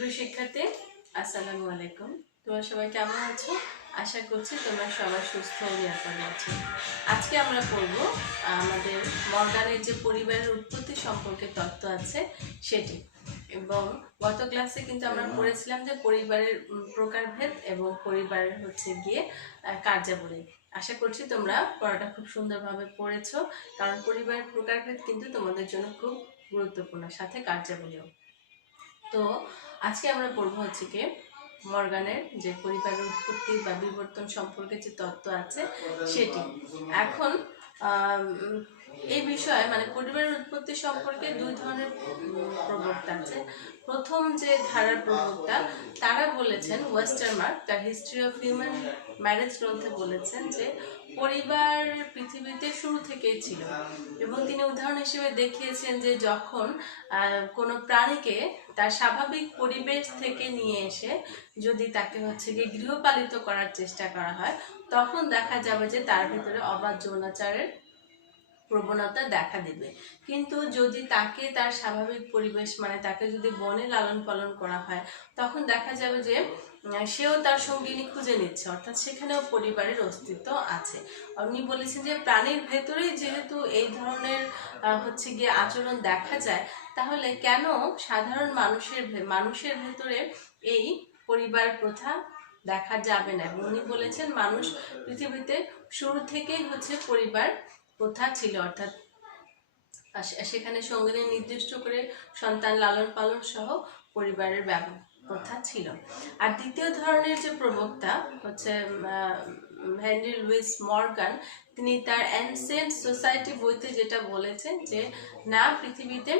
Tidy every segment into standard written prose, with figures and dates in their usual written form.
সুপ্রিয় শিক্ষার্থী, আসসালামু আলাইকুম। তোমরা সবাই কেমন আছো? আশা করছি তোমরা সবাই সুস্থ ও নিরাপদে আছো। আজকে আমরা পড়ব আমাদের মর্গানের যে পরিবারের উৎপত্তি সম্পর্কে তত্ত্ব আছে সেটি। এবং গত ক্লাসে কিন্তু আমরা পড়েছিলাম যে পরিবারের প্রকারভেদ এবং পরিবারের গিয়ে কার্যাবলী। আশা করছি তোমরা পড়াটা খুব সুন্দরভাবে পড়েছো, কারণ পরিবারের প্রকারভেদ কিন্তু তোমাদের জন্য খুব গুরুত্বপূর্ণ, সাথে কার্যাবলীও। তো আজকে আমরা পড়ব কি মর্গানের যে পরিবারের উৎপত্তি বা বিবর্তন সম্পর্কে যে তত্ত্ব আছে সেটি। এখন এই বিষয়ে মানে পরিবারের উৎপত্তি সম্পর্কে দুই ধরনের প্রবক্তা আছে। প্রথম যে ধারার প্রবক্তা তারা বলেছেন, ওয়েস্টারমার্ক তার হিস্ট্রি অফ হিউম্যান ম্যারেজ গ্রন্থে বলেছেন যে পরিবার পৃথিবীতে শুরু থেকেই ছিল, এবং তিনি উদাহরণ হিসেবে দেখিয়েছেন যে যখন কোনো প্রাণীকে তার স্বাভাবিক পরিবেশ থেকে নিয়ে এসে যদি তাকে গিয়ে গৃহপালিত করার চেষ্টা করা হয়, তখন দেখা যাবে যে তার ভিতরে অবাধ যৌনাচারের প্রবণতা দেখা দেবে। কিন্তু যদি তাকে তার স্বাভাবিক পরিবেশ মানে তাকে যদি বনে লালন পালন করা হয়, তখন দেখা যাবে যে সেও তার সঙ্গিনী খুঁজে নিচ্ছে, অর্থাৎ সেখানেও পরিবারের অস্তিত্ব আছে। উনি বলেছেন যে প্রাণীর ভেতরেই যেহেতু এই ধরনের গিয়ে আচরণ দেখা যায়, তাহলে কেন সাধারণ মানুষের ভেতরে এই পরিবার প্রথা দেখা যাবে না। এবং উনি বলেছেন মানুষ পৃথিবীতে শুরু থেকেই পরিবার প্রথা ছিল, অর্থাৎ সেখানে সঙ্গিনী নির্দিষ্ট করে সন্তান লালন পালন সহ পরিবারের প্রথা ছিল। আর দ্বিতীয় ধরনের যে প্রবক্তা হেনরি লুইস মর্গান, তিনি তার অ্যানসিয়েন্ট সোসাইটি বইতে যেটা বলেছেন যে না, পৃথিবীতে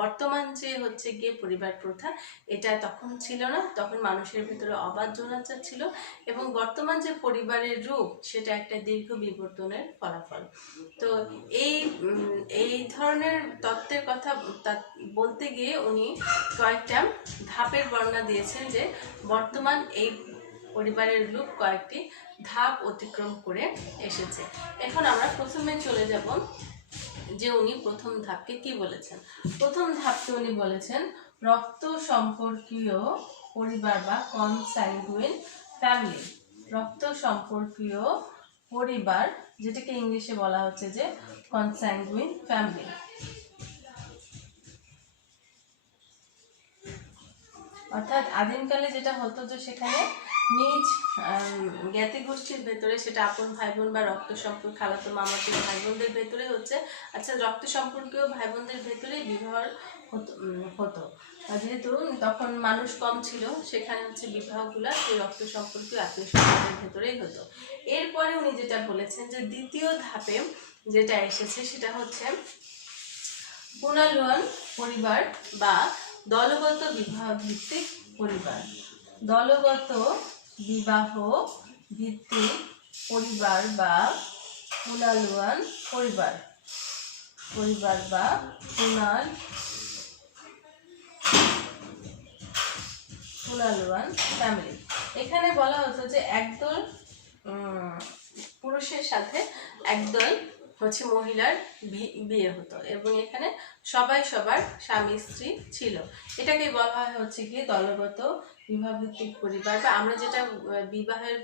বর্তমান যে গিয়ে পরিবার প্রথা এটা তখন ছিল না, তখন মানুষের ভিতরে অবাধ যৌনাচার ছিল, এবং বর্তমান যে পরিবারের রূপ সেটা একটা দীর্ঘ বিবর্তনের ফলাফল। তো এই ধরনের তত্ত্বের কথা বলতে গিয়ে উনি কয়েকটা ধাপের বর্ণনা দিয়েছেন যে বর্তমান এই পরিবারের রূপ কয়েকটি ধাপ অতিক্রম করে এসেছে। এখন আমরা প্রথমে চলে যাব যে উনি প্রথম ধাপকে কি বলেছেন। প্রথম ধাপকে উনি বলেছেন রক্ত সম্পর্কীয় পরিবার বা কনস্যাঙ্গুইন ফ্যামিলি। রক্ত সম্পর্কীয় পরিবার, যেটাকে ইংলিশে বলা হচ্ছে যে কনস্যাঙ্গুইন ফ্যামিলি। অর্থাৎ আদিমকালে যেটা হতো যে সেখানে নিজ জ্ঞাতি গোষ্ঠীর ভেতরে, সেটা আপন ভাই বোন বা রক্ত সম্পর্ক খালাতো মামাতো ভাই বোনদের ভেতরে রক্ত সম্পর্কীয় ভাই বোনদের ভেতরে বিবাহ হতো। যেহেতু তখন মানুষ কম ছিল, সেখানে বিবাহগুলা সেই রক্ত সম্পর্কীয় আত্মীয় স্বজনদের ভেতরেই হতো। এরপরে উনি যেটা বলেছেন যে দ্বিতীয় ধাপে যেটা এসেছে সেটা পুনর্মিলন পরিবার বা দলগত বিবাহ ভিত্তিক পরিবার। দলগত বিবাহ ভিত্তিক পরিবার বা পুনর্মিলন পরিবার বা পুনর্মিলন ফ্যামিলি। এখানে বলা হতো যে একদল পুরুষের সাথে একদল মহিলার বিয়ে হতো, এবং এখানে সবাই সবার স্বামী স্ত্রী ছিল। এটাকে বলা হয় গিয়ে দলগত বিবাহ ভিত্তিক পরিবার, বা আমরা যেটা বিবাহের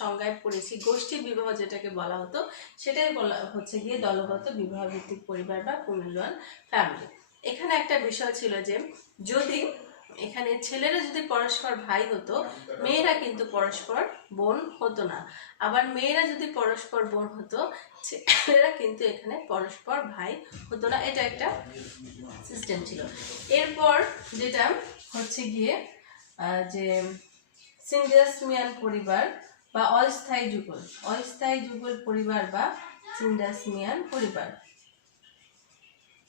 সংজ্ঞায় পড়েছি গোষ্ঠী বিবাহ যেটাকে বলা হতো, সেটাই বলা গিয়ে দলগত বিবাহ ভিত্তিক পরিবার বা পুনর্মিলন ফ্যামিলি। এখানে একটা বিষয় ছিল যে যদি এখানে ছেলেরা যদি পরস্পর ভাই হতো, মেয়েরা কিন্তু পরস্পর বোন হতো না। আবার মেয়েরা যদি পরস্পর বোন হতো, ছেলেরা কিন্তু এখানে পরস্পর ভাই হতো না। এটা একটা সিস্টেম ছিল। এরপর যেটা গিয়ে যে সিন্ডাসমিয়ান পরিবার বা অস্থায়ী যুগল পরিবার বা সিন্ডাসমিয়ান পরিবার।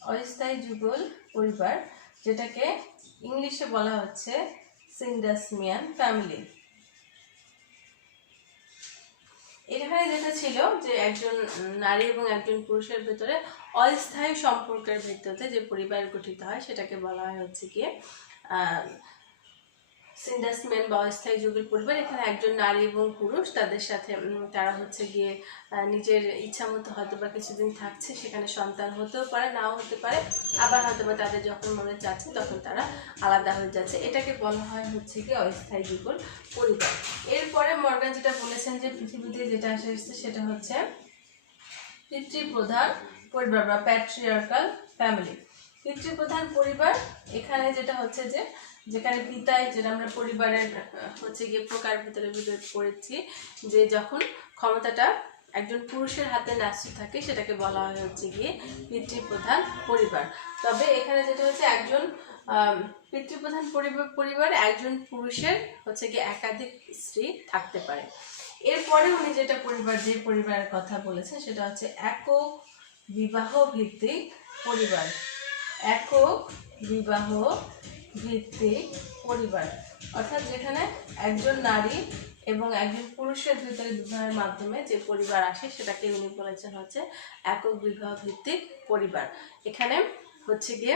অস্থায়ী যুগল পরিবার, যেটাকে ইংলিশে বলা হচ্ছে সিন্ডাসমিয়ান ফ্যামিলি। এখানে যেটা ছিল যে একজন নারী এবং একজন পুরুষের ভেতরে অস্থায়ী সম্পর্কের ভিত্তিতে যে পরিবার গঠিত হয় সেটাকে বলা হয় গিয়ে সিনডাস মেন বা অস্থায়ী যুগের পরিবার। এখানে একজন নারী এবং পুরুষ তাদের সাথে তারা হচ্ছে গিয়ে নিজের ইচ্ছা মতো হয়তো বা কিছুদিন থাকছে, সেখানে সন্তান হতেও পারে নাও হতে পারে, আবার হয়তো বা তাদের যখন মনে চাচ্ছে তখন তারা আলাদা হয়ে যাচ্ছে। এটাকে বলা হয় হচ্ছে গিয়ে অস্থায়ী যুগল পরিবার। এরপরে মর্গান যেটা বলেছেন যে পৃথিবীতে যেটা এসেছে সেটা হচ্ছে পিতৃপ্রধান পরিবার বা প্যাট্রিয়ার্কাল ফ্যামিলি। পিতৃপ্রধান পরিবার এখানে যেটা হচ্ছে যে যেখানে পিতাই, যেটা আমরা পরিবারের হচ্ছে গিয়ে প্রকার ভিতরে পড়েছি, যে যখন ক্ষমতাটা একজন পুরুষের হাতে ন্যস্ত থাকে সেটাকে বলা হয় হচ্ছে গিয়ে পিতৃপ্রধান পরিবার। তবে এখানে যেটা হচ্ছে একজন পিতৃপ্রধান পরিবার একজন পুরুষের হচ্ছে গিয়ে একাধিক স্ত্রী থাকতে পারে। এরপরে উনি যেটা যে পরিবারের কথা বলেছেন সেটা হচ্ছে একক বিবাহ ভিত্তিক পরিবার। একক বিবাহ ভিত্তিক পরিবার অর্থাৎ যেখানে একজন নারী এবং একজন পুরুষের ভিতরে বিবাহের মাধ্যমে যে পরিবার আসে সেটাকে উনি বলেছেন হচ্ছে একক বিবাহ ভিত্তিক পরিবার। এখানে হচ্ছে গিয়ে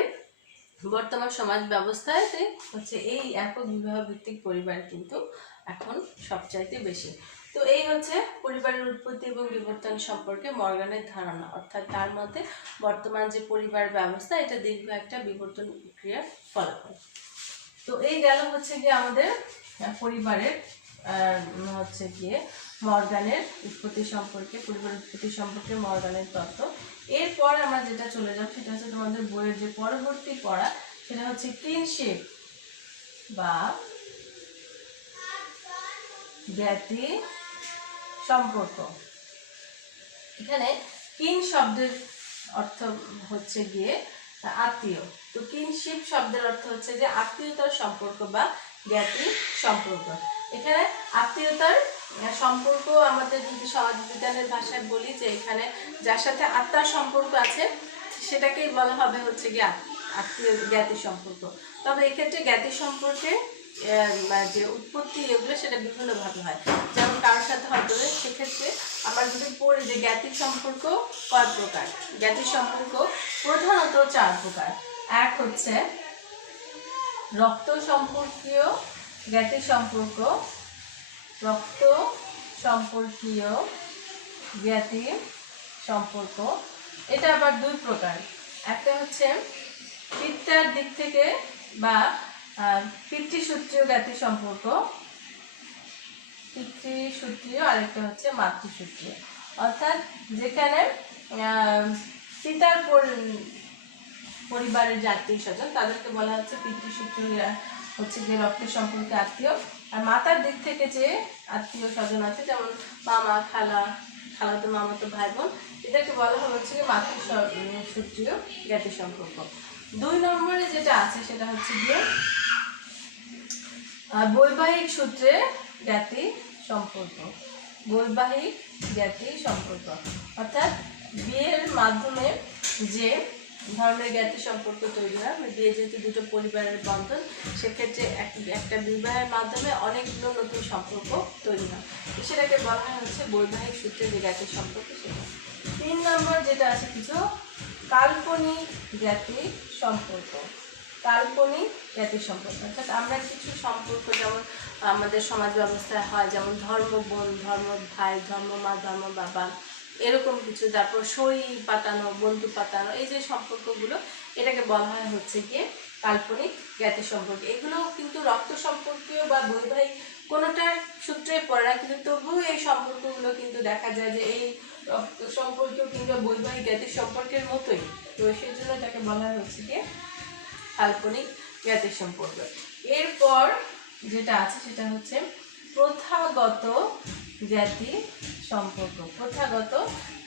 বর্তমান সমাজ ব্যবস্থায় হচ্ছে এই একক বিবাহ ভিত্তিক পরিবার কিন্তু এখন সবচাইতে বেশি। তো এই হচ্ছে পরিবারের উৎপত্তি এবং বিবর্তন সম্পর্কে মর্গানের ধারণা, অর্থাৎ তার মতে বর্তমান যে পরিবার ব্যবস্থা এটা দীর্ঘ একটা বিবর্তন প্রক্রিয়ার ফলাফল। তো এই গেল হচ্ছে গিয়ে আমাদের পরিবারের হচ্ছে গিয়ে মর্গানের উৎপত্তি সম্পর্কে, পরিবারের উৎপত্তি সম্পর্কে মর্গানের তত্ত্ব। এরপর আমরা যেটা চলে যাব সেটা হচ্ছে তোমাদের বইয়ের যে পরবর্তী পড়া সেটা হচ্ছে কিনশিপ বা জ্ঞাতি সম্পর্ক। এখানে কিন শব্দের অর্থ হচ্ছে গিয়ে আত্মীয়। তো কিনশিপ শব্দের অর্থ হচ্ছে যে আত্মীয়তার সম্পর্ক বা জ্ঞাতি সম্পর্ক। এখানে আত্মীয়তার সম্পর্ক আমাদের যদি সমাজবিজ্ঞানের ভাষায় বলি যে এখানে যার সাথে আত্মার সম্পর্ক আছে সেটাকেই বলা হবে হচ্ছে গিয়ে আত্মীয় জ্ঞাতি সম্পর্ক। তবে এক্ষেত্রে জ্ঞাতি সম্পর্কে যে উৎপত্তি এগুলো সেটা বিভিন্নভাবে হয়। যেমন কারোর সাথে হয়তো সেক্ষেত্রে আমরা যদি পড়ি যে জ্ঞাতির সম্পর্ক কয় প্রকার। জ্ঞাতির সম্পর্ক প্রধানত 4 প্রকার। এক হচ্ছে রক্ত সম্পর্কীয় জ্ঞাতি সম্পর্ক, রক্ত সম্পর্কীয় জ্ঞাতি সম্পর্ক। এটা আবার 2 প্রকার। একটা হচ্ছে পিতার দিক থেকে বা পিতৃসূত্রীয় জ্ঞাতি সম্পর্ক, পিতৃসূত্রীয়, আরেকটা হচ্ছে মাতৃসূত্রীয়। অর্থাৎ যেখানে পিতার পরিবারের যে আত্মীয় স্বজন তাদেরকে বলা হচ্ছে পিতৃসূত্রীয়, হচ্ছে যে রক্তের সম্পর্কে আত্মীয়। আর মাতার দিক থেকে যে আত্মীয় স্বজন আছে যেমন মামা, খালা, খালাতো মামাতো ভাই বোন, এদেরকে বলা হচ্ছে যে মাতৃসূত্রীয় জ্ঞাতি সম্পর্ক। 2 নম্বরে যেটা আছে সেটা হচ্ছে গিয়ে বৈবাহিক সূত্রে জ্ঞাতি সম্পর্ক। বৈবাহিক জ্ঞাতি সম্পর্ক অর্থাৎ বিয়ের মাধ্যমে যে ধরনের জ্ঞাতি সম্পর্ক তৈরি হয়, বিয়ে যেহেতু দুটো পরিবারের বন্ধন, সেক্ষেত্রে একটা বিবাহের মাধ্যমে অনেকগুলো নতুন সম্পর্ক তৈরি হয়, সেটাকে বলা হয় হচ্ছে বৈবাহিক সূত্রে যে জ্ঞাতি সম্পর্ক সেটা। 3 নম্বর যেটা আছে কিছু কাল্পনিক জ্ঞাতি সম্পর্ক। কাল্পনিক জ্ঞাতি সম্পর্ক অর্থাৎ আমরা কিছু সম্পর্ক যেমন আমাদের সমাজ ব্যবস্থায় হয়, যেমন ধর্ম বোন, ধর্ম ভাই, ধর্ম মা, ধর্ম বাবা, এরকম কিছু। তারপর সই পাতানো, বন্ধু পাতানো, এই যে সম্পর্কগুলো এটাকে বলা হয় হচ্ছে গিয়ে কাল্পনিক জ্ঞাতি সম্পর্ক। এগুলো কিন্তু রক্ত সম্পর্কীয় বা বৈবাহিক কোনোটার সূত্রে পড়ে না, কিন্তু তবুও এই সম্পর্কগুলো কিন্তু দেখা যায় যে এই রক্ত সম্পর্কীয় কিংবা বৈবাহিক জ্ঞাতি সম্পর্কের মতোই। তো সেই জন্য এটাকে বলা হয় হচ্ছে গিয়ে কাল্পনিক জ্ঞাতি সম্পর্ক। এরপর যেটা আছে সেটা হচ্ছে প্রথাগত জ্ঞাতি সম্পর্ক। প্রথাগত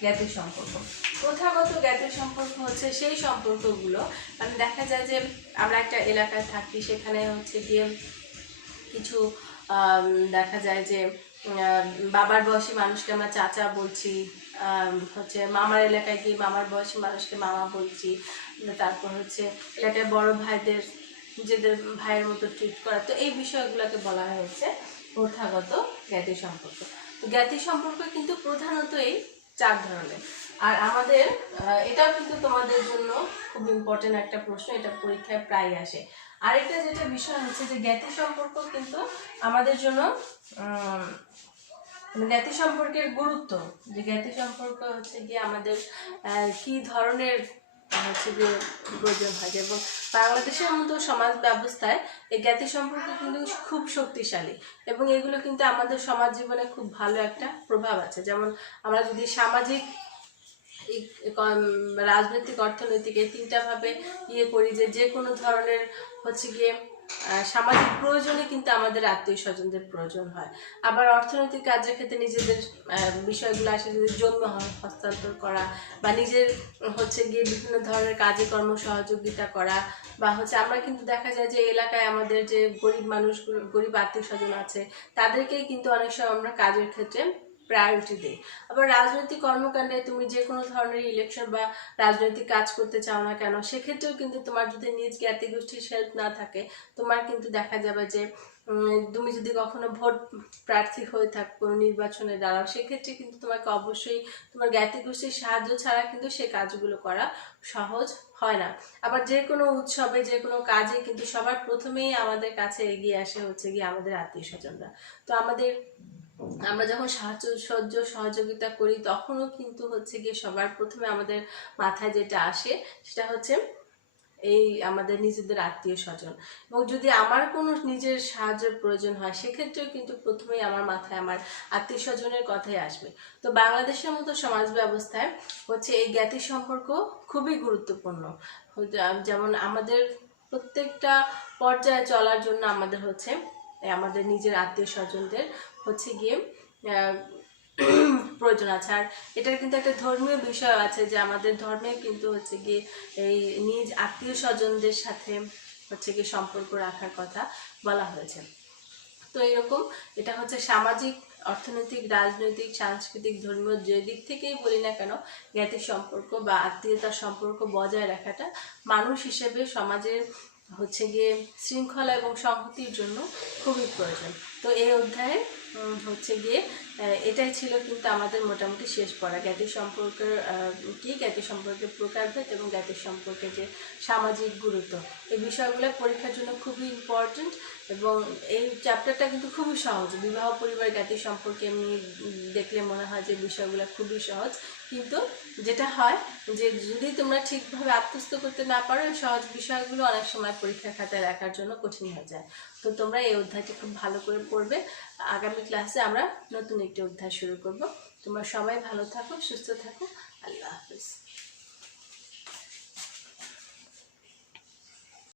জ্ঞাতি সম্পর্ক। প্রথাগত জ্ঞাতি সম্পর্ক হচ্ছে সেই সম্পর্কগুলো মানে দেখা যায় যে আমরা একটা এলাকায় থাকি, সেখানে হচ্ছে গিয়ে কিছু দেখা যায় যে বাবার বয়সী মানুষকে আমরা চাচা বলছি, হচ্ছে মামার এলাকায় গিয়ে মামার বয়সী মানুষকে মামা বলছি, তারপর হচ্ছে এলাকায় বড় ভাইদের নিজেদের ভাইয়ের মতো ট্রিট করা। তো এই বিষয়গুলোকে বলা হয়েছে প্রথাগত জ্ঞাতি সম্পর্ক। তো জ্ঞাতি সম্পর্ক কিন্তু প্রধানত এই 4 ধরনের। আর আমাদের এটাও কিন্তু তোমাদের জন্য খুব ইম্পর্টেন্ট একটা প্রশ্ন, এটা পরীক্ষায় প্রায় আসে। আরেকটা যেটা বিষয় হচ্ছে যে জ্ঞাতি সম্পর্ক কিন্তু আমাদের জন্য জ্ঞাতি সম্পর্কের গুরুত্ব, যে জ্ঞাতি সম্পর্ক হচ্ছে গিয়ে আমাদের কি ধরনের হচ্ছে যে প্রয়োজন হয়, এবং বাংলাদেশের মতো সমাজ ব্যবস্থায় এই জ্ঞাতি সম্পর্ক কিন্তু খুব শক্তিশালী, এবং এগুলো কিন্তু আমাদের সমাজ জীবনে খুব ভালো একটা প্রভাব আছে। যেমন আমরা যদি সামাজিক, রাজনৈতিক, অর্থনৈতিক এই তিনটা ভাবে করি, যে কোনো ধরনের হচ্ছে গিয়ে সামাজিক প্রয়োজনে কিন্তু আমাদের আত্মীয় স্বজনদের প্রয়োজন হয়। আবার অর্থনৈতিক কাজের ক্ষেত্রে নিজেদের বিষয়গুলো আসে, যদি জমি হস্তান্তর করা বা নিজের হচ্ছে গিয়ে বিভিন্ন ধরনের কাজে কর্ম সহযোগিতা করা, বা হচ্ছে আমরা কিন্তু দেখা যায় যে এলাকায় আমাদের যে গরিব মানুষগুলো, গরিব আত্মীয় স্বজন আছে, তাদেরকেই কিন্তু অনেক সময় আমরা কাজের ক্ষেত্রে প্রায়োরিটি দেই। আবার রাজনৈতিক কর্মকাণ্ডে তুমি যে কোনো ধরনের ইলেকশন বা রাজনৈতিক কাজ করতে চাও না কেন, সেক্ষেত্রেও কিন্তু তোমার যদি নিজ জ্ঞাতি গোষ্ঠীর হেল্প না থাকে, তোমার কিন্তু দেখা যাবে যে তুমি যদি কখনো ভোট প্রার্থী হয়ে থাকো কোনো নির্বাচনে দাঁড়াও, সেক্ষেত্রে কিন্তু তোমাকে অবশ্যই তোমার জ্ঞাতি গোষ্ঠীর সাহায্য ছাড়া কিন্তু সে কাজগুলো করা সহজ হয় না। আবার যে কোনো উৎসবে, যে কোনো কাজে কিন্তু সবার প্রথমেই আমাদের কাছে এগিয়ে আসে হচ্ছে গিয়ে আমাদের আত্মীয় স্বজনরা। তো আমরা যখন সহযোগিতা করি, তখনও কিন্তু হচ্ছে গিয়ে সবার প্রথমে আমাদের মাথায় যেটা আসে সেটা হচ্ছে এই আমাদের নিজেদের আত্মীয় স্বজন। এবং যদি আমার কোনো নিজের সাহায্যের প্রয়োজন হয়, সেক্ষেত্রেও কিন্তু প্রথমেই আমার মাথায় আমার আত্মীয় স্বজনের কথাই আসবে। তো বাংলাদেশের মতো সমাজ ব্যবস্থায় হচ্ছে এই জ্ঞাতি সম্পর্ক খুবই গুরুত্বপূর্ণ। যেমন আমাদের প্রত্যেকটা পর্যায়ে চলার জন্য আমাদের হচ্ছে আমাদের নিজের আত্মীয় স্বজনদের হচ্ছে গিয়ে প্রয়োজন আছে। আর এটার কিন্তু একটা ধর্মীয় বিষয় আছে, যে আমাদের ধর্মে কিন্তু হচ্ছে গিয়ে এই নিজ আত্মীয় স্বজনদের সাথে হচ্ছে গিয়ে সম্পর্ক রাখার কথা বলা হয়েছে। তো এরকম এটা হচ্ছে সামাজিক, অর্থনৈতিক, রাজনৈতিক, সাংস্কৃতিক, ধর্মীয় যে দিক থেকেই বলি না কেন, জ্ঞাতি সম্পর্ক বা আত্মীয়তার সম্পর্ক বজায় রাখাটা মানুষ হিসেবে সমাজের হচ্ছে গিয়ে শৃঙ্খলা এবং সংহতির জন্য খুবই প্রয়োজন। তো এই অধ্যায়ে হচ্ছে গিয়ে এটাই ছিল কিন্তু আমাদের মোটামুটি শেষ পড়া, জ্ঞাতি সম্পর্কের জ্ঞাতি সম্পর্কের প্রকারভেদ এবং জ্ঞাতি সম্পর্কের যে সামাজিক গুরুত্ব, এই বিষয়গুলো পরীক্ষার জন্য খুবই ইম্পর্টেন্ট। এবং এই চ্যাপ্টারটা কিন্তু খুবই সহজ। বিবাহ, পরিবার, জ্ঞাতি সম্পর্কে এমনি দেখলে মনে হয় যে বিষয়গুলো খুবই সহজ, কিন্তু যেটা হয় যে যদি তোমরা ঠিকভাবে আত্মস্থ করতে না পারো, এই সহজ বিষয়গুলো অনেক সময় পরীক্ষার খাতায় রাখার জন্য কঠিন হয়ে যায়। তো তোমরা এই অধ্যায়টি খুব ভালো করে পড়বে। আগামী ক্লাসে আমরা নতুন একটি অধ্যায় শুরু করব। তোমরা সবাই ভালো থাকো, সুস্থ থাকো। আল্লাহ হাফিজ।